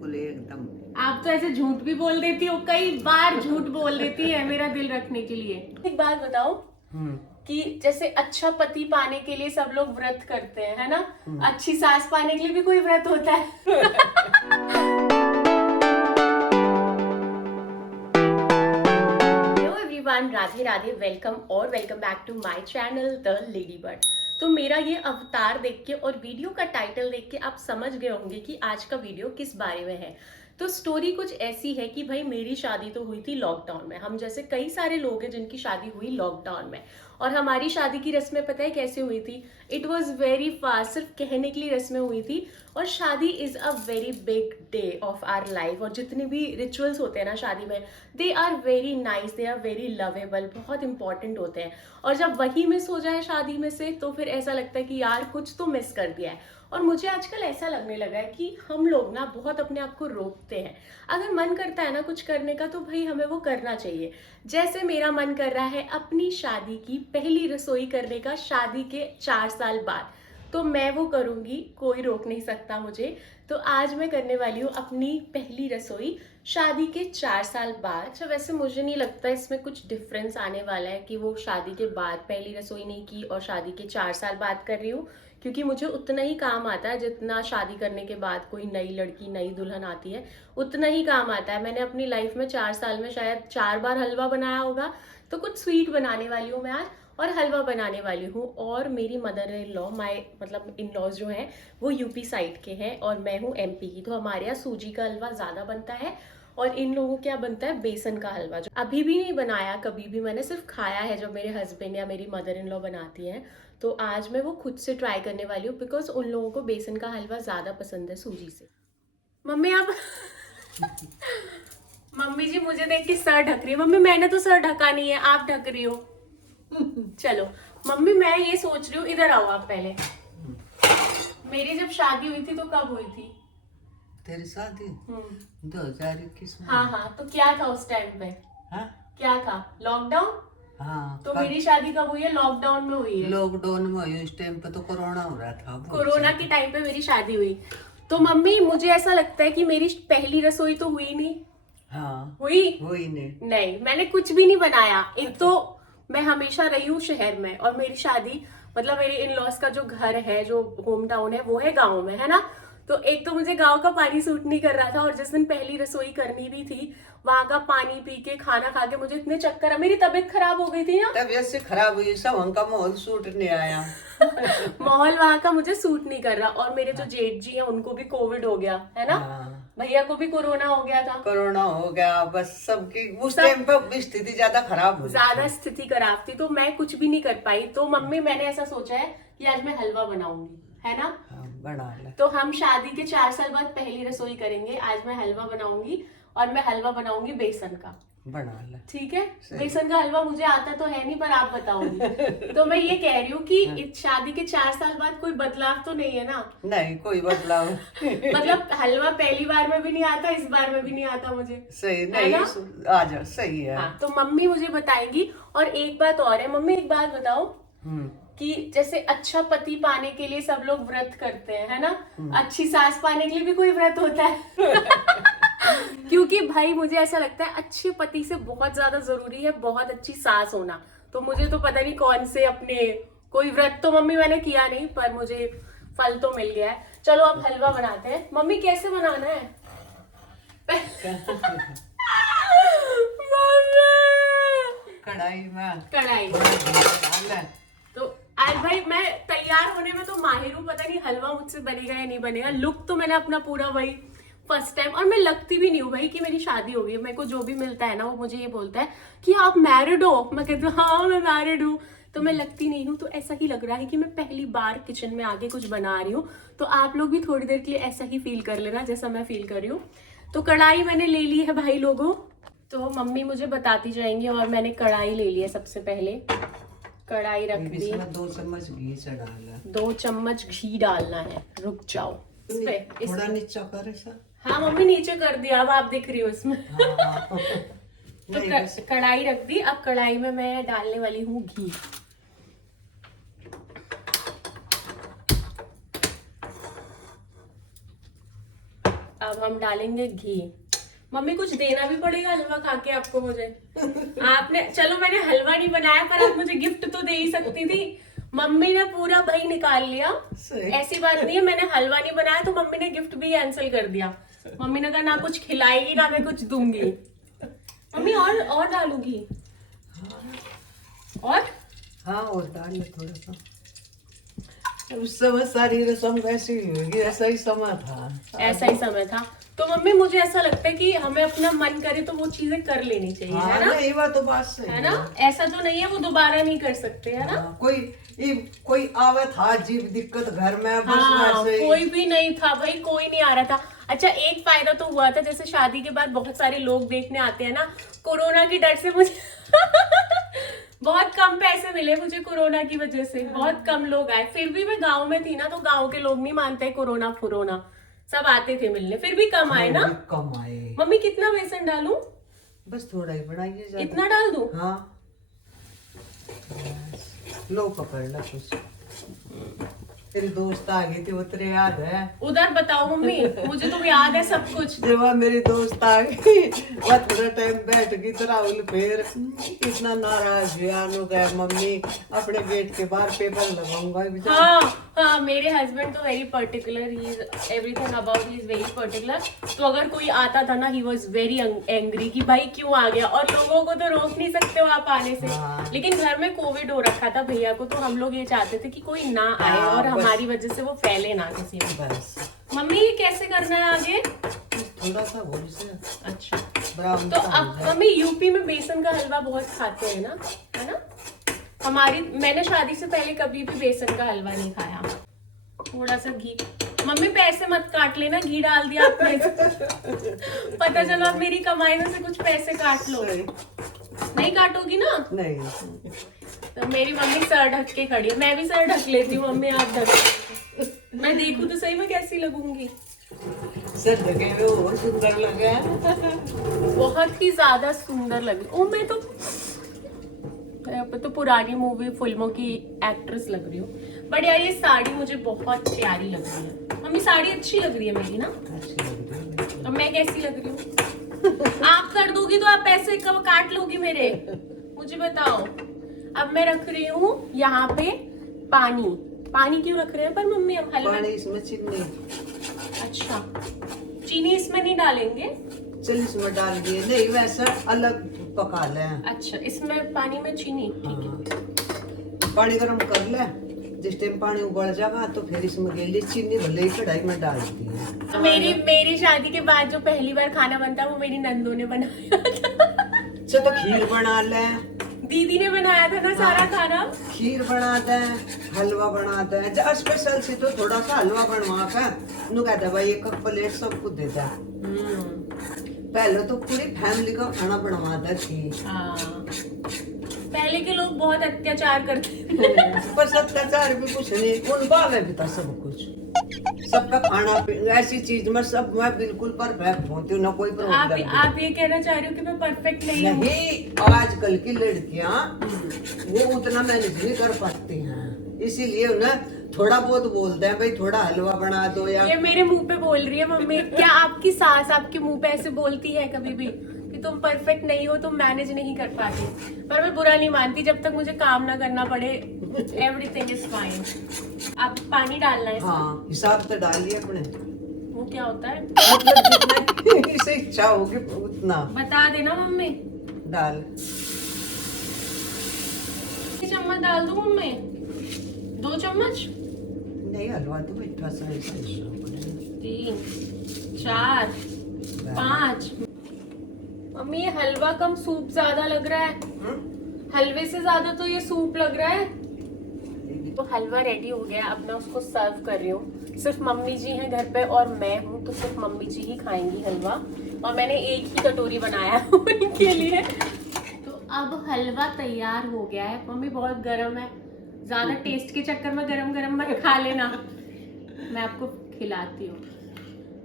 बिल्कुल एकदम। आप तो ऐसे झूठ भी बोल देती हो, कई बार झूठ बोल देती है मेरा दिल रखने के लिए। एक बात बताओ कि जैसे अच्छा पति पाने के लिए सब लोग व्रत करते हैं, है ना? अच्छी सास पाने के लिए भी कोई व्रत होता है? Hello everyone, Radhe Radhe, welcome back to my channel the Lady Bird. तो मेरा ये अवतार देख के और वीडियो का टाइटल देख के आप समझ गए होंगे कि आज का वीडियो किस बारे में है। तो स्टोरी कुछ ऐसी है कि भाई मेरी शादी तो हुई थी लॉकडाउन में। हम जैसे कई सारे लोग हैं जिनकी शादी हुई लॉकडाउन में, और हमारी शादी की रस्में पता है कैसे हुई थी? इट वॉज वेरी फास्ट, सिर्फ कहने के लिए रस्में हुई थी। और शादी is a very big day of our life, और जितने भी रिचुअल्स होते हैं ना शादी में, they are very nice, they are very lovable, बहुत इंपॉर्टेंट होते हैं। और जब वही मिस हो जाए शादी में से, तो फिर ऐसा लगता है कि यार कुछ तो मिस कर दिया है। और मुझे आजकल ऐसा लगने लगा है कि हम लोग ना बहुत अपने आप को रोकते हैं। अगर मन करता है ना कुछ करने का, तो भाई हमें वो करना चाहिए। जैसे मेरा मन कर रहा है अपनी शादी की पहली रसोई करने का, शादी के 4 साल बाद, तो मैं वो करूंगी, कोई रोक नहीं सकता मुझे। तो आज मैं करने वाली हूँ अपनी पहली रसोई शादी के 4 साल बाद। अच्छा, वैसे मुझे नहीं लगता इसमें कुछ डिफरेंस आने वाला है कि वो शादी के बाद पहली रसोई नहीं की और शादी के 4 साल बाद कर रही हूँ, क्योंकि मुझे उतना ही काम आता है जितना शादी करने के बाद कोई नई लड़की, नई दुल्हन आती है, उतना ही काम आता है। मैंने अपनी लाइफ में 4 साल में शायद 4 बार हलवा बनाया होगा। तो कुछ स्वीट बनाने वाली हूँ मैं आज, और हलवा बनाने वाली हूँ। और मेरी मदर इन लॉ, मतलब इन लॉज जो हैं वो यूपी साइड के हैं और मैं हूँ एमपी की। तो हमारे यहाँ सूजी का हलवा ज़्यादा बनता है, और इन लोगों के यहाँ बनता है बेसन का हलवा, जो अभी भी नहीं बनाया कभी भी, मैंने सिर्फ खाया है जब मेरे हस्बैंड या मेरी मदर इन लॉ बनाती हैं। तो आज मैं वो खुद से ट्राई करने वाली हूँ, बिकॉज उन लोगों को बेसन का हलवा ज़्यादा पसंद है सूजी से। मम्मी आप मम्मी जी मुझे देख के सर ढक रही है। मम्मी मैंने तो सर ढका नहीं है, आप ढक रही हो। चलो मम्मी, मैं ये सोच रही हूँ, इधर आओ आप पहले। मेरी जब शादी हुई थी तो कब हुई थी? तेरी शादी 2021 में। हाँ, तो क्या था उस टाइम पे? हाँ? क्या था? लॉकडाउन। हाँ, तो मेरी शादी कब हुई है? लॉकडाउन में हुई है। लॉकडाउन में हुई। उस टाइम पे तो कोरोना हो रहा था। कोरोना के टाइम पे मेरी शादी हुई। तो मम्मी मुझे ऐसा लगता है कि मेरी पहली रसोई तो हुई नहीं। हाँ, हुई नहीं, मैंने कुछ भी नहीं बनाया। एक तो मैं हमेशा रही हूँ शहर में, और मेरी शादी, मतलब मेरे इन लॉज का जो घर है, जो होम टाउन है, वो है गाँव में, है ना? तो एक तो मुझे गांव का पानी सूट नहीं कर रहा था, और जिस दिन पहली रसोई करनी भी थी, वहां का पानी पी के, खाना खा के मुझे इतने चक्कर, मेरी तबीयत खराब हो गई थी ना। तबीयत से खराब हुई, सब उनका माहौल सूट नहीं आया। माहौल वहां का मुझे सूट नहीं कर रहा। और मेरे जो जेठ जी हैं उनको भी कोविड हो गया है ना। हाँ, भैया को भी कोरोना हो गया था। कोरोना हो गया, बस सबकी उस टाइम पे स्थिति ज्यादा खराब हो ज्यादा स्थिति खराब थी, तो मैं कुछ भी नहीं कर पाई। तो मम्मी मैंने ऐसा सोचा है कि आज मैं हलवा बनाऊंगी, है ना? हाँ, बना ले। तो हम शादी के 4 साल बाद पहली रसोई करेंगे। आज मैं हलवा बनाऊंगी, और मैं हलवा बनाऊंगी बेसन का। बना ले। ठीक है? बेसन का हलवा मुझे आता तो है नहीं, पर आप बताओगी। तो मैं ये कह रही हूँ कि इस शादी के 4 साल बाद कोई बदलाव तो नहीं है ना? नहीं, कोई बदलाव। मतलब हलवा पहली बार में भी नहीं आता, इस बार में भी नहीं आता मुझे। सही नहीं, आ जा, सही है। हाँ, तो मम्मी मुझे बताएंगी। और एक बात और है मम्मी, एक बात बताओ कि जैसे अच्छा पति पाने के लिए सब लोग व्रत करते हैं, है ना? अच्छी सास पाने के लिए भी कोई व्रत होता है? क्योंकि भाई मुझे ऐसा लगता है अच्छे पति से बहुत ज्यादा जरूरी है बहुत अच्छी सास होना। तो मुझे तो पता नहीं कौन से अपने, कोई व्रत तो मम्मी मैंने किया नहीं, पर मुझे फल तो मिल गया है। चलो अब हलवा बनाते हैं। मम्मी कैसे बनाना है? कढ़ाई। तो आज भाई मैं तैयार होने में तो माहिर हूँ, पता नहीं हलवा मुझसे बनेगा या नहीं बनेगा। लुक तो मैंने अपना पूरा वही फर्स्ट टाइम, और मैं लगती भी नहीं हूँ भाई कि मेरी शादी हो गई। मेरे को जो भी मिलता है ना, वो मुझे ये बोलता है कि आप मैरिड हो। मैं कहती हूँ हाँ मैं मैरिड हूँ। तो मैं लगती नहीं हूँ। तो ऐसा ही लग रहा है कि मैं पहली बार किचन में आके कुछ बना रही हूँ। तो आप लोग भी थोड़ी देर के लिए ऐसा ही फील कर लेना जैसा मैं फील कर रही हूँ। तो कढ़ाई मैंने ले ली है भाई लोगों। तो मम्मी मुझे बताती जाएंगी। और मैंने कढ़ाई ले ली है। सबसे पहले कढ़ाई रख दी, 2 चम्मच घी डालना। 2 चम्मच घी डालना है। रुक जाओ, इस पे थोड़ा नीचा कर ऐसा। हाँ मम्मी नीचे कर दिया, अब आप दिख रही हो इसमें। हाँ। तो कढ़ाई रख दी। अब कढ़ाई में मैं डालने वाली हूँ घी। अब हम डालेंगे घी। मम्मी कुछ देना भी पड़ेगा हलवा खा के आपको मुझे। आपने, चलो मैंने हलवा नहीं बनाया पर आप मुझे गिफ्ट तो दे ही सकती थी। मम्मी ने पूरा भाई निकाल लिया। ऐसी बात नहीं है, मैंने हलवा नहीं बनाया तो मम्मी ने गिफ्ट भी कैंसिल कर दिया। मम्मी ने कहा ना कुछ खिलाएगी ना मैं कुछ दूंगी। मम्मी और डालूंगी और हाँ और डाल लो थोड़ा सा। उस समय सारी रस्म वैसी ही होगी, ऐसा ही समय था। ऐसा ही समय था। तो मम्मी मुझे ऐसा लगता है कि हमें अपना मन करे तो वो चीजें कर लेनी चाहिए, हाँ, है ना? नहीं बात तो बात सही है ना? ऐसा जो नहीं है वो दोबारा नहीं कर सकते, है ना? हाँ, कोई आवे था जीव दिक्कत घर में, बस हाँ, वैसे ही। कोई भी नहीं था भाई, कोई नहीं आ रहा था। अच्छा एक फायदा तो हुआ था, जैसे शादी के बाद बहुत सारे लोग देखने आते हैं ना, कोरोना की डर से मुझे बहुत कम पैसे मिले मुझे कोरोना की वजह से, बहुत कम लोग आए। फिर भी मैं गांव में थी ना, तो गांव के लोग नहीं मानते कोरोना फुरोना, सब आते थे मिलने, फिर भी कम आए ना? कम आए। मम्मी कितना बेसन डालूं? बस थोड़ा ही बनाइए। इतना डाल दूं? हाँ लो पकड़ ला कुछ। तेरी दोस्त आ गई थी वो तेरे याद है? उधर बताओ मम्मी, मुझे तो याद है सब कुछ। जब वह मेरी दोस्त आ गई वह थोड़ा टाइम बैठ गई तो राहुल फिर इतना नाराज हुआ, नु गए मम्मी अपने गेट के बाहर पेपर लगाऊंगा। हाँ, मेरे हस्बैंड तो very particular, he is everything about, he is very particular. तो अगर कोई आता था ना, ही वाज वेरी एंग्री कि भाई क्यों आ गया, और लोगों को तो रोक नहीं सकते हो आप आने से। लेकिन घर में कोविड हो रखा था भैया को, तो हम लोग ये चाहते थे कि कोई ना आए और हमारी वजह से वो फैले ना किसी में। मम्मी ये कैसे करना है आगे? थोड़ा सा भूल से। अच्छा, ब्राउन तो अब मम्मी यूपी में बेसन का हलवा बहुत खाते हैं ना, है ना? मैंने शादी से पहले कभी भी बेसन का हलवा नहीं खाया। थोड़ा सा घी, मम्मी पैसे मत काट लेना, घी डाल दिया आपने पता चलो अब मेरी कमाई में से कुछ पैसे काट लो। नहीं काटोगी ना? नहीं। तो मेरी मम्मी सर ढक के खड़ी है, मैं भी सर ढक लेती हूँ। मम्मी आप ढक, मैं देखूं तो सही में कैसी लगूंगी। सर ढके हुए और सुंदर लगे, बहुत ही ज्यादा सुंदर लगी। ओ मैं तो पुरानी मूवी फिल्मों की एक्ट्रेस लग रही हूँ। बट यार ये साड़ी मुझे बहुत प्यारी लग रही है। मम्मी साड़ी अच्छी लग रही है मेरी ना? अब मैं कैसी लग रही हूँ? आप कर दोगी तो आप पैसे कब काट लोगी मेरे, मुझे बताओ। अब मैं रख रही हूँ यहाँ पे पानी क्यों रख रहे हैं पर मम्मी? हम हलवा, पानी इसमें चीनी। अच्छा चीनी इसमें नहीं डालेंगे? चल इसमें डाल दिए, नहीं वैसा अलग पका ले। अच्छा इसमें पानी में चीनी, ठीक है। पानी गरम कर ले, जिस टाइम पानी उबल जाएगा तो फिर इसमें गीली चीनी भले ही कढ़ाई में डाल दी है। तो मेरी शादी के बाद जो पहली बार खाना बनता है वो मेरी नंदों ने बनाया था। चल तो खीर बना ले। दीदी ने बनाया था ना सारा खाना। खीर बनाते हैं, हलवा बनाते हैं, जब स्पेशल से तो थोड़ा सा हलवा बनवा कर नु कहते भाई एक प्लेट सब कुछ देता है। पहले तो पूरी फैमिली का खाना बनवाता थी। पहले के लोग बहुत अत्याचार करते थे। पर अत्याचार भी कुछ नहीं, उन बावे भी था सब कुछ, सबका खाना ऐसी चीज में सब मैं बिल्कुल परफेक्ट होती हूँ, ना कोई प्रॉब्लम। आप ये कहना चाह रहे हो कि मैं परफेक्ट नहीं हूँ? नहीं, आजकल की लड़कियां वो उतना मैनेज नहीं कर पाती हैं, इसीलिए उन्हें थोड़ा बहुत बोलते हैं भाई थोड़ा हलवा बना दो। या ये मेरे मुंह पे बोल रही है मम्मी। क्या आपकी सास आपके मुंह पे ऐसे बोलती है कभी भी कि तुम परफेक्ट नहीं हो, तुम मैनेज नहीं कर पाती? पर मैं बुरा नहीं मानती, जब तक मुझे काम ना करना पड़े एवरीथिंग इज फाइन। अब पानी डालना है? हाँ हिसाब से डालिए अपने। वो क्या होता है? मतलब जितना इसे इच्छा होगी उतना बता देना मम्मी। डाल। चम्मच डाल दूं मम्मी? 2 चम्मच? नहीं हलवा तो मीठा सा 3 4 5। मम्मी ये हलवा कम सूप ज्यादा लग रहा है। हलवे से ज्यादा तो ये सूप लग रहा है। तो हलवा रेडी हो गया, अब मैं उसको सर्व कर रही हूँ। सिर्फ मम्मी जी हैं घर पे और मैं हूँ, तो सिर्फ मम्मी जी ही खाएंगी हलवा, और मैंने एक ही कटोरी बनाया है उनके लिए। तो अब हलवा तैयार हो गया है। मम्मी बहुत गर्म है, ज्यादा टेस्ट के चक्कर में गरम गरम मत खा लेना, मैं आपको खिलाती हूँ।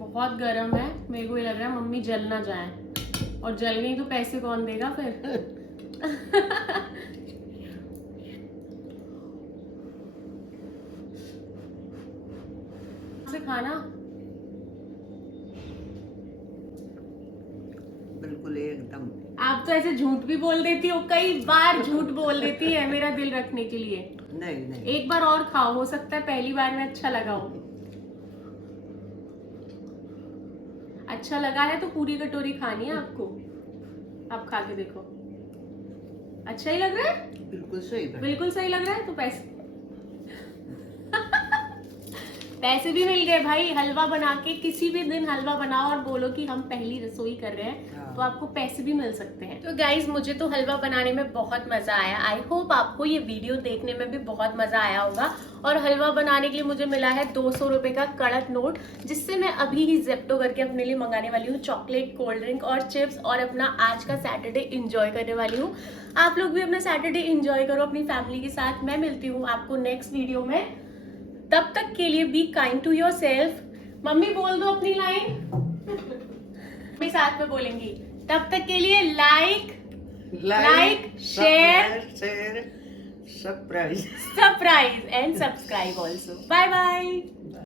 बहुत गर्म है, मेरे को ये लग रहा है मम्मी जल ना जाए, और जल गई तो पैसे कौन देगा फिर? से खाना एकदम। आप तो ऐसे झूठ भी बोल देती हो, कई बार झूठ बोल देती है मेरा दिल रखने के लिए। नहीं नहीं, एक बार और खाओ, हो सकता है पहली बार में अच्छा लगा हो। अच्छा लगा है तो पूरी कटोरी खानी है आपको। आप खा के देखो, अच्छा ही लग रहा है। बिल्कुल सही बना। बिल्कुल सही लग रहा है तो पैसे पैसे भी मिल गए भाई। हलवा बना के किसी भी दिन हलवा बनाओ और बोलो कि हम पहली रसोई कर रहे हैं, हाँ। तो आपको पैसे भी मिल सकते हैं। तो गाइज मुझे तो हलवा बनाने में बहुत मजा आया। आई होप आपको ये वीडियो देखने में भी बहुत मजा आया होगा। और हलवा बनाने के लिए मुझे मिला है 200 रुपए का कड़क नोट, जिससे मैं अभी ही जेप्टो करके अपने लिए मंगाने वाली हूँ चॉकलेट, कोल्ड ड्रिंक और चिप्स, और अपना आज का सैटरडे इंजॉय करने वाली हूँ। आप लोग भी अपना सैटरडे इंजॉय करो अपनी फैमिली के साथ। मैं मिलती हूँ आपको नेक्स्ट वीडियो में, तब तक के लिए be kind to yourself. Mummy बोल दो अपनी लाइन, मम्मी साथ में बोलेंगी। तब तक के लिए like share surprise and subscribe also. Bye bye.